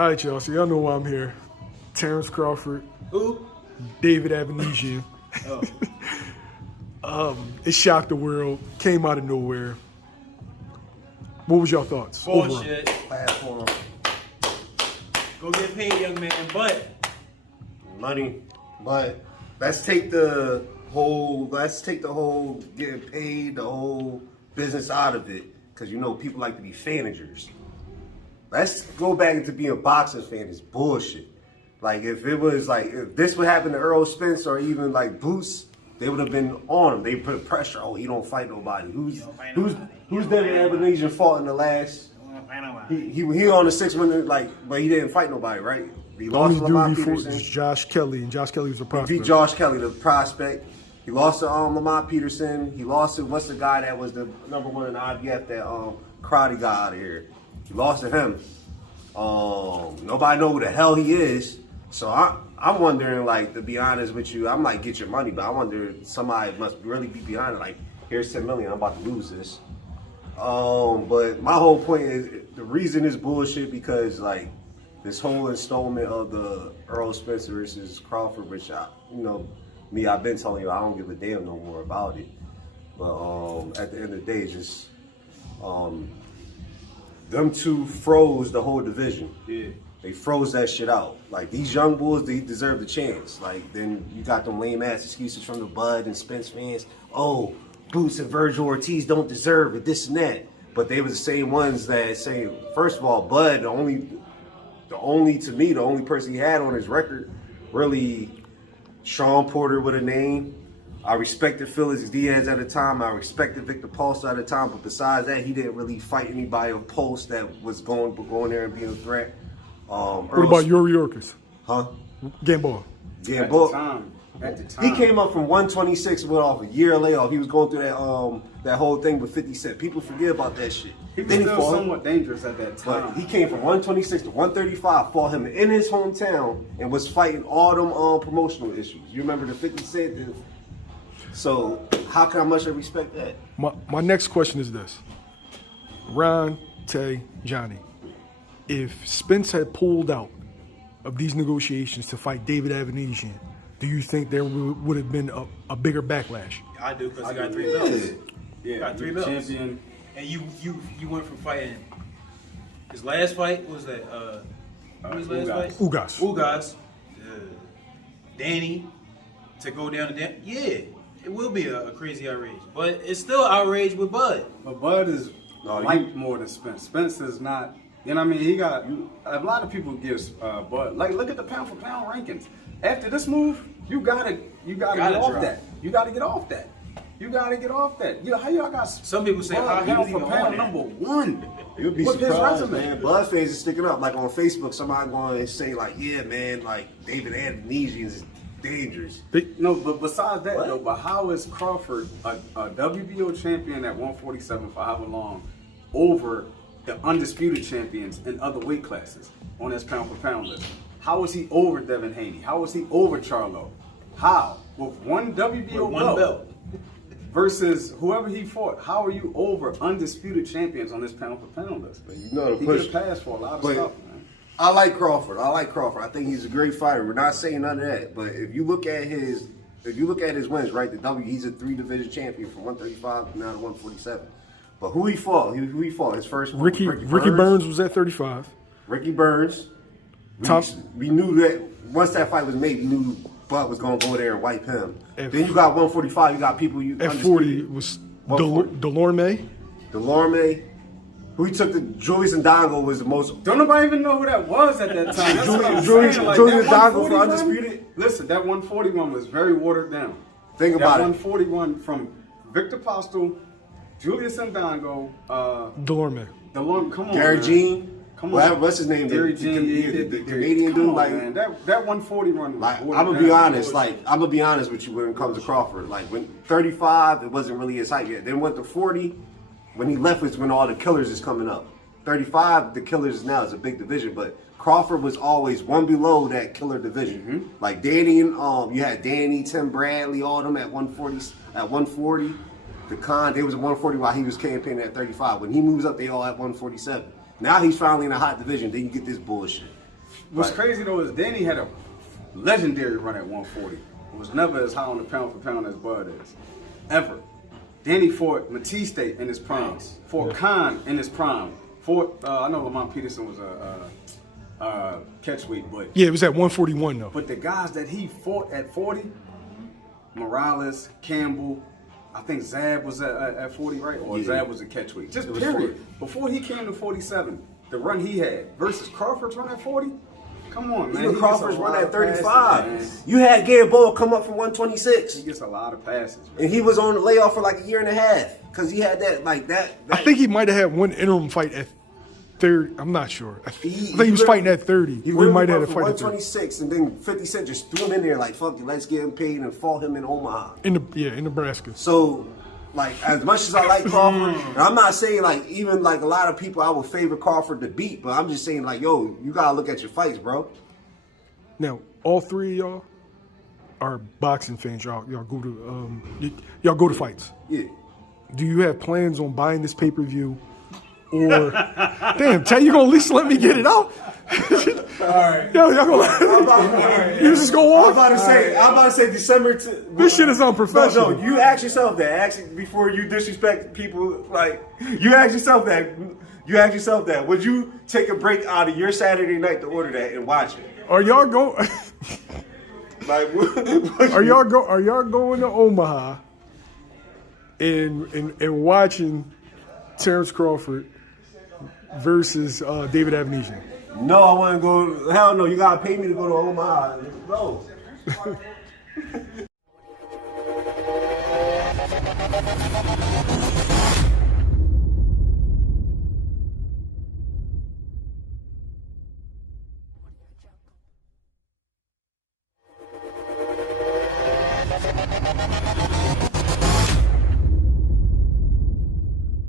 All right, y'all. So y'all know why I'm here. Terence Crawford. Who? David Avaneysan. It shocked the world. Came out of nowhere. What was your thoughts? Bullshit. Platform. Go get paid, young man. But Money. But let's take the whole getting paid, the whole business out of it. Because you know people like to be fanagers. Let's go back into being a boxing fan. It's bullshit. Like if this would happen to Errol Spence or even like Boots, they would have been on him. They put pressure. Oh, he don't fight nobody. Who's David Avaneysan fought in the last? He on the 6-minute but he didn't fight nobody, right? He lost to Lamont Peterson. Josh Kelly, and Josh Kelly was a prospect. He beat Josh Kelly, the prospect. He lost to Lamont Peterson. He lost to what's the guy that was the number one in the IBF, that karate guy out of here. He lost to him. Nobody know who the hell he is. So I'm wondering, like, to be honest with you, I'm like, get your money, but I wonder somebody must really be behind it. Like, here's $10 million, I'm about to lose this. But my whole point is the reason is bullshit because like this whole installment of the Errol Spence versus Crawford, which I've been telling you I don't give a damn no more about it. But at the end of the day, it's just them two froze the whole division. yeah. They froze that shit out. Like, these young bulls, they deserve the chance. Like, then you got them lame-ass excuses from the Bud and Spence fans. Oh, Boots and Virgil Ortiz don't deserve it, this and that. But they were the same ones that say, first of all, Bud, the only person he had on his record, really, Sean Porter with a name. I respected Felix Diaz at the time. I respected Victor Pulse at the time. But besides that, he didn't really fight anybody of Pulse that was going there and being a threat. What about Yuri Ortiz? Huh? Gamboa. Gamboa. At the time. He came up from 126, went off a year layoff. He was going through that whole thing with 50 Cent. People forget about that shit. He was still somewhat dangerous at that time. But he came from 126 to 135, fought him in his hometown, and was fighting all them promotional issues. You remember the 50 Cent? So how much I respect that? My next question is this. Ron, Tay, Johnny. If Spence had pulled out of these negotiations to fight David Avaneysan, do you think there would have been a bigger backlash? I do, because he got 3 belts. Yeah, got 3 belts. Champion. And you went from fighting his last fight. What was that? What was his last fight? Ugas. Danny to go down to Dan. Yeah, it will be a crazy outrage, but it's still outrage with Bud. But Bud is liked more than Spence. Spence is not. You know what I mean? He got a lot of people give Bud. Like, look at the pound for pound rankings. After this move, you gotta get off that. You gotta get off that. How y'all got? Some people say Bud how pound he for was pound even on number one. You'll be with surprised, his resume. man. Bud fans is sticking up. Like on Facebook, somebody going to say like, yeah, man, like David Avaneysan is dangerous. No, but besides that though, but how is Crawford a WBO champion at 147 for however long over the undisputed champions in other weight classes on his pound for pound list? How is he over Devin Haney? How is he over Charlo? How? With one WBO belt versus whoever he fought, how are you over undisputed champions on this pound for pound list? You know, he could have passed for a lot of stuff, man. I like Crawford. I think he's a great fighter. We're not saying none of that. But if you look at his wins, right? He's a 3-division champion from 135 now to 147. But who he fought? His first one. Ricky Burns was at 35. Ricky Burns. We knew that once that fight was made, we knew Bud was going to go there and wipe him. Then you got 145. You got people you at 40 was Delorme. Delorme. Who he took to Julius Ndongo was the most. Don't nobody even know who that was at that time. That's what I'm Julius saying. Like, Ndongo for undisputed. Listen, that 141 was very watered down. Think about that 141 from Victor Postel, Julius Ndongo, Delorme. Come on, Gary man. Jean. Come on. What's his name? Gary The Jean. Canadian dude. Like, man. That 140 run. Like, I'm gonna be honest. I'm gonna be honest with you when it comes to Crawford. Like, when 35, it wasn't really his height yet. Then went to 40. When he left was when all the killers is coming up. 35, the killers now is a big division, but Crawford was always one below that killer division. Mm-hmm. Like Danny and you had Danny, Tim Bradley, all them at 140. At 140, the Khan they was at 140 while he was campaigning at 35. When he moves up, they all at 147. Now he's finally in a hot division. Then you get this bullshit. What's crazy though is Danny had a legendary run at 140. It was never as high on the pound for pound as Bud is, ever. Danny fought Batiste in his prime, fought Khan in his prime, fought I know Lamont Peterson was a catchweight, but Yeah, it was at 141 though. But the guys that he fought at 40, Morales, Campbell, I think Zab was at 40, right? Or Yeah. Zab was a catchweight. Just It was period. 40. Before he came to 47, the run he had versus Crawford's run at 40, come on, man. Even He Crawford's gets a run lot at of passes, 35. man. You had Gamboa come up from 126. He gets a lot of passes, man. And he was on the layoff for like a year and a half. Because he had that, like that. I think he might have had one interim fight at 30. I'm not sure. I think he was fighting at 30. He Or he really might have went had a from fight at 30. 126, and then 50 Cent just threw him in there like, fuck it, let's get him paid and fought him in Omaha. In Nebraska. So, like, as much as I like Crawford, and I'm not saying, like, even, like, a lot of people I would favor Crawford to beat, but I'm just saying, like, yo, you gotta look at your fights, bro. Now, all three of y'all are boxing fans. Y'all go to y'all go to fights. Yeah. Do you have plans on buying this pay-per-view? Or damn, Tay, you gonna at least let me get it out? Alright. Y'all gonna let you just go I'm off? about to say December. This shit is unprofessional. No, you ask yourself that. Actually, before you disrespect people, like you ask yourself that. Would you take a break out of your Saturday night to order that and watch it? Are y'all go? Like, Are y'all going to Omaha and watching Terence Crawford versus David Avaneysan? No, I want to go. Hell no, you gotta pay me to go to Omaha. No.